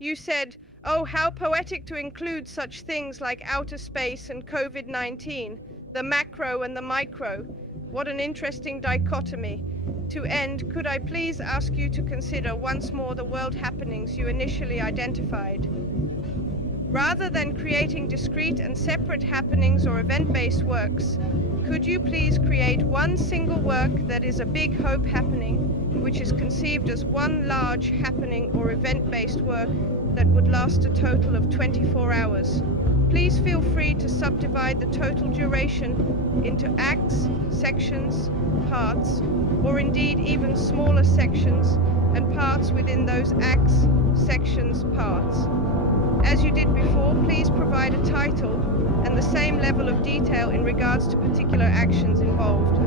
You said, "Oh, how poetic to include such things like outer space and COVID-19, the macro and the micro. What an interesting dichotomy. To end, could I please ask you to consider once more the world happenings you initially identified? Rather than creating discrete and separate happenings or event-based works, could you please create one single work that is a big hope happening, which is conceived as one large happening or event-based work that would last a total of 24 hours? Please feel free to subdivide the total duration into acts, sections, parts, or indeed even smaller sections and parts within those acts, sections, parts. As you did before, please provide a title and the same level of detail in regards to particular actions involved,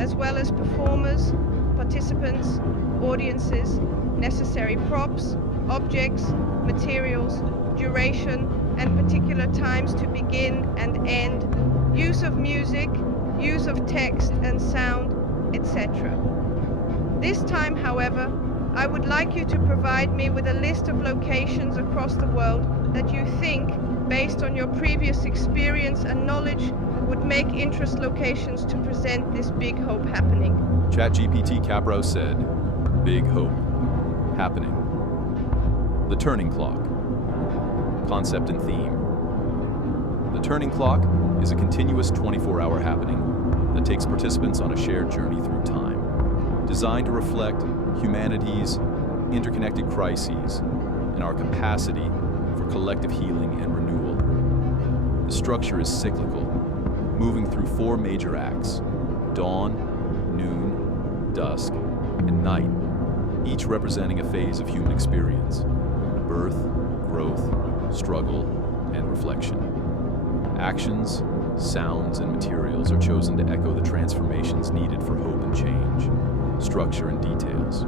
as well as performers, participants, audiences, necessary props, objects, materials, duration, and particular times to begin and end, use of music, use of text and sound, etc. This time, however, I would like you to provide me with a list of locations across the world that you think, based on your previous experience and knowledge, would make interest locations to present this Big Hope happening. ChatGPT Capro said, Big Hope happening. The Turning Clock. Concept and theme. The Turning Clock is a continuous 24-hour happening that takes participants on a shared journey through time, designed to reflect humanity's interconnected crises and our capacity for collective healing and renewal. The structure is cyclical, moving through 4 major acts: dawn, noon, dusk, and night, each representing a phase of human experience: birth, growth, struggle, and reflection. Actions, sounds, and materials are chosen to echo the transformations needed for hope and change. Structure and details.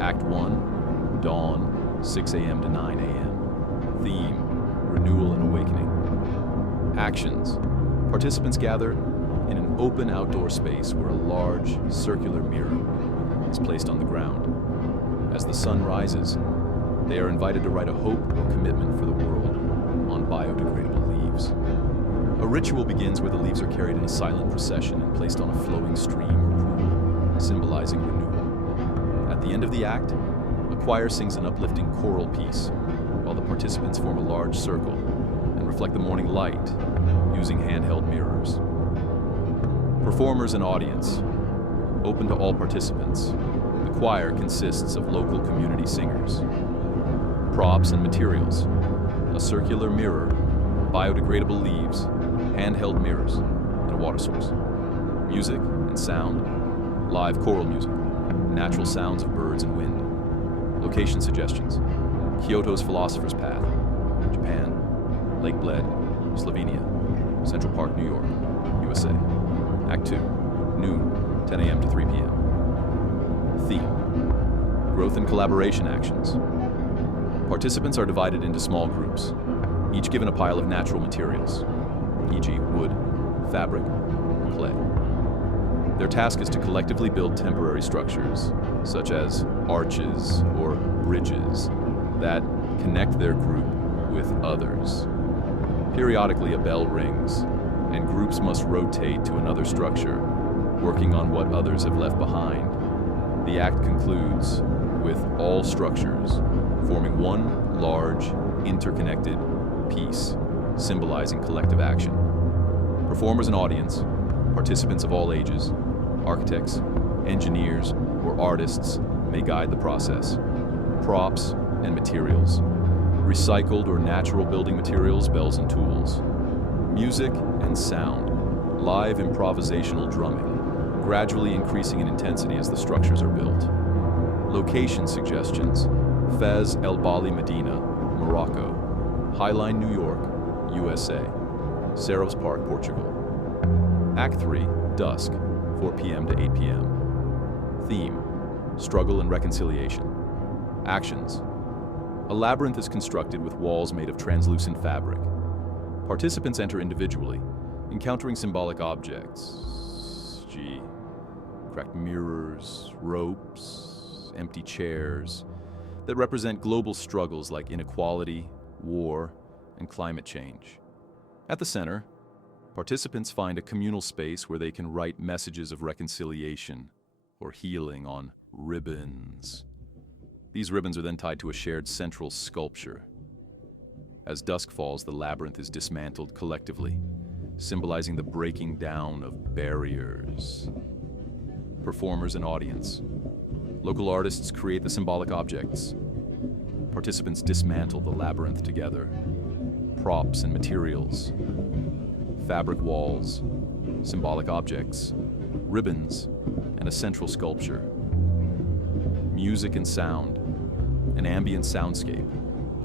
Act 1, dawn, 6 a.m. to 9 a.m. Theme, renewal and awakening. Actions. Participants gather in an open outdoor space where a large, circular mirror is placed on the ground. As the sun rises, they are invited to write a hope or commitment for the world on biodegradable leaves. A ritual begins where the leaves are carried in a silent procession and placed on a flowing stream or pool, symbolizing renewal. At the end of the act, a choir sings an uplifting choral piece, while the participants form a large circle and reflect the morning light using handheld mirrors. Performers and audience. Open to all participants. The choir consists of local community singers. Props and materials. A circular mirror, biodegradable leaves, handheld mirrors, and a water source. Music and sound. Live choral music. Natural sounds of birds and wind. Location suggestions: Kyoto's Philosopher's Path, Japan, Lake Bled, Slovenia, Central Park, New York, USA. Act 2, noon, 10 a.m. to 3 p.m. Theme: growth and collaboration actions. Participants are divided into small groups, each given a pile of natural materials, e.g. wood, fabric, clay. Their task is to collectively build temporary structures, such as arches or bridges, that connect their group with others. Periodically, a bell rings, and groups must rotate to another structure, working on what others have left behind. The act concludes with all structures forming one large, interconnected piece, symbolizing collective action. Performers and audience, participants of all ages, architects, engineers, or artists may guide the process. Props and materials. Recycled or natural building materials, bells and tools. Music and sound. Live improvisational drumming, gradually increasing in intensity as the structures are built. Location suggestions: Fez El Bali, Medina, Morocco. Highline, New York, USA. Ceros Park, Portugal. Act 3, dusk, 4 p.m. to 8 p.m. Theme: struggle and reconciliation. Actions: a labyrinth is constructed with walls made of translucent fabric. Participants enter individually, encountering symbolic objects, cracked mirrors, ropes, empty chairs, that represent global struggles like inequality, war, and climate change. At the center, participants find a communal space where they can write messages of reconciliation or healing on ribbons. These ribbons are then tied to a shared central sculpture. As dusk falls, the labyrinth is dismantled collectively, symbolizing the breaking down of barriers. Performers and audience. Local artists create the symbolic objects. Participants dismantle the labyrinth together. Props and materials. Fabric walls, symbolic objects, ribbons, and a central sculpture. Music and sound, an ambient soundscape,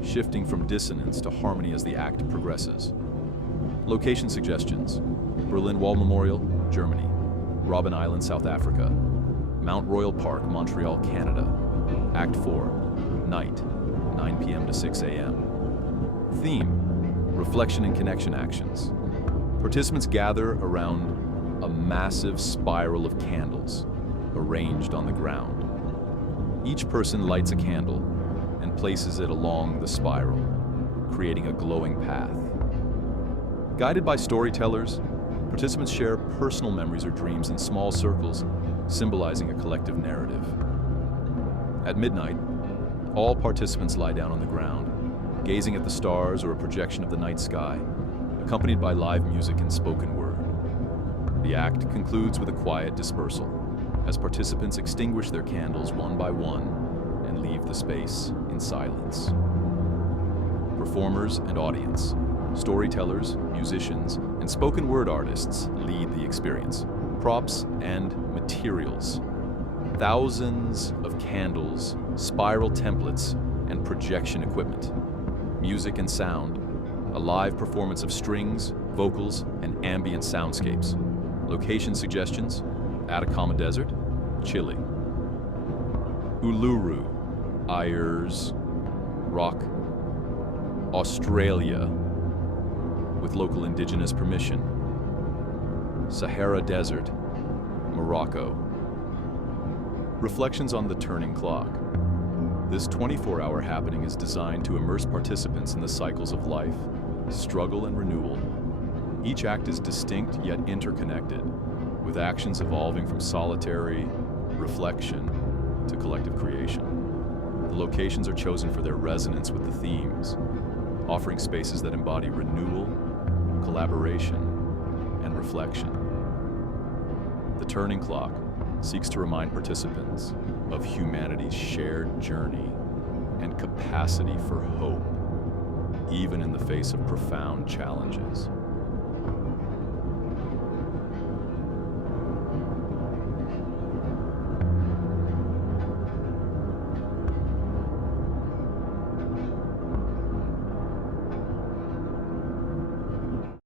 shifting from dissonance to harmony as the act progresses. Location suggestions: Berlin Wall Memorial, Germany; Robben Island, South Africa; Mount Royal Park, Montreal, Canada. Act 4, night, 9 p.m. to 6 a.m. Theme: reflection and connection actions. Participants gather around a massive spiral of candles arranged on the ground. Each person lights a candle and places it along the spiral, creating a glowing path. Guided by storytellers, participants share personal memories or dreams in small circles, symbolizing a collective narrative. At midnight, all participants lie down on the ground, gazing at the stars or a projection of the night sky, accompanied by live music and spoken word. The act concludes with a quiet dispersal, as participants extinguish their candles one by one and leave the space in silence. Performers and audience, storytellers, musicians, and spoken word artists lead the experience. Props and materials. Thousands of candles, spiral templates, and projection equipment. Music and sound, a live performance of strings, vocals, and ambient soundscapes. Location suggestions: Atacama Desert, Chile; Uluru, Ayers Rock, Australia, with local indigenous permission; Sahara Desert, Morocco. Reflections on the Turning Clock. This 24-hour happening is designed to immerse participants in the cycles of life, struggle, and renewal. Each act is distinct yet interconnected, with actions evolving from solitary reflection to collective creation. The locations are chosen for their resonance with the themes, offering spaces that embody renewal, collaboration, and reflection. The Turning Clock seeks to remind participants of humanity's shared journey and capacity for hope, even in the face of profound challenges.